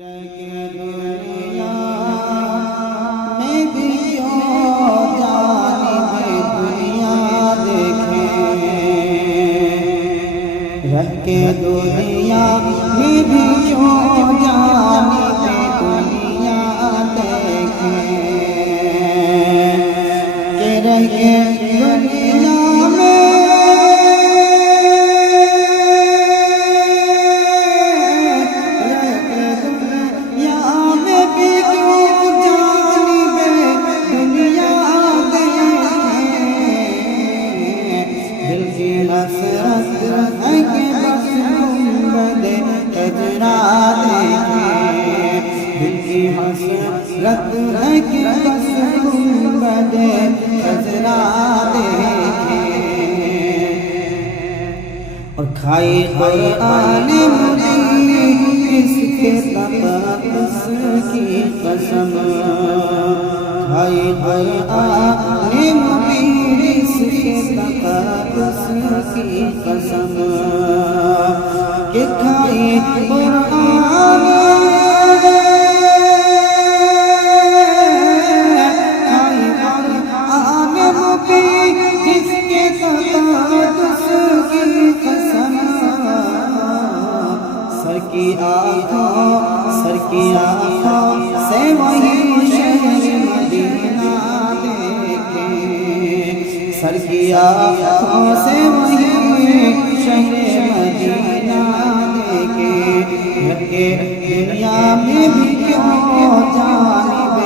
دنیا میں بھی کیوں جانب دنیا دیکھیں، رہ کے دنیا میں بھی کیوں جانب دنیا دیکھیں، کہ رہ کے دنیا میں حسرت ہے کہ بس گنبد خضرا دیکھیں، دل کی حسرت ہے کہ بس گنبد خضرا دیکھیں، اور کھائی قرآن مبین اس کے تقدس کی قسم، کھائی قرآن مبین اس کے تقدس کی قسم، کہ کھائی قرآن مبین اس کے تقدس کی قسم، سر کی آنکھوں سے وہی شہر مدینہ دیکھیں، سر کی آنکھوں سے وہی شہر مدینہ دیکھیں، رہ کے دنیا میں بھی کیوں جانب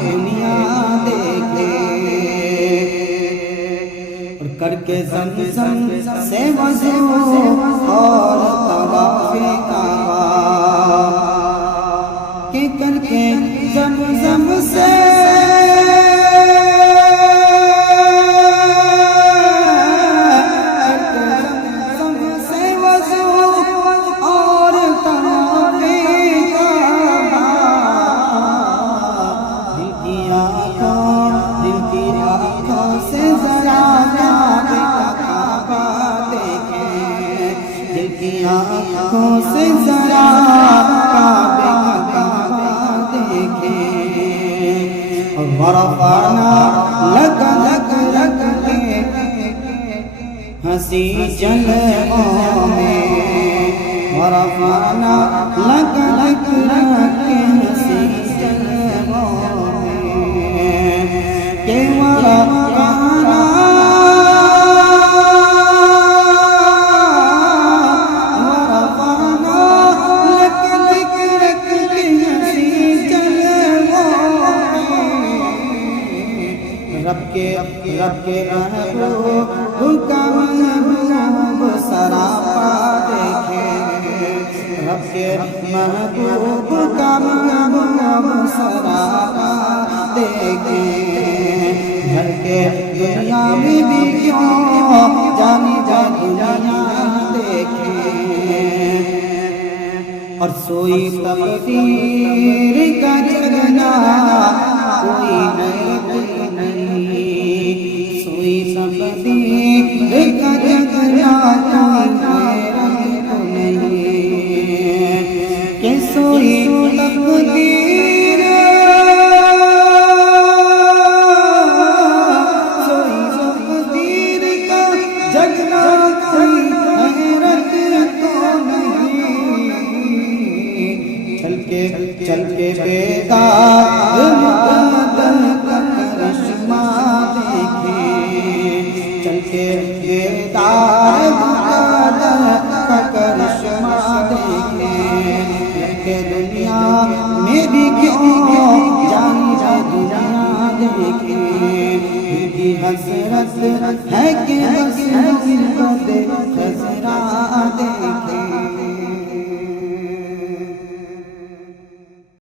دنیا دیکھیں، اور کر کے زمزم سے وضو اور طواف کعبہ، کہ کر کے زمزم سے آنکھوں سے ذرا کعبے کا کعبہ دیکھیں، اور ورفعنا لک لک لک کے ہنسی جلووں میں، ورفعنا لک لک لک کے ہنسی جلووں میں، کہ ورفعنا رب کے محبوب کا محبوب سراپا دیکھیں، رب کے محبوب کا محبوب سراپا دیکھیں، گھر کے دنیا میں بھی کیوں جانب دنیا دیکھیں، اور سوئی تقدیر کا جگنا کوئی نہیں، سوئی تقدیر کا جگنا کوئی نہیں، کہ سوئی تقدیر کا جگنا کوئی حیرت تو نہیں، چل کے بیدار مقدر کا کرشمہ دیکھیں، چل کے بیدار مقدر کا کرشمہ دیکھیں، رہ کے دنیا میں بھی کیوں جانب دنیا دیکھیں، دل کی حسرت ہے کہ بس گنبد خضرا دیکھیں۔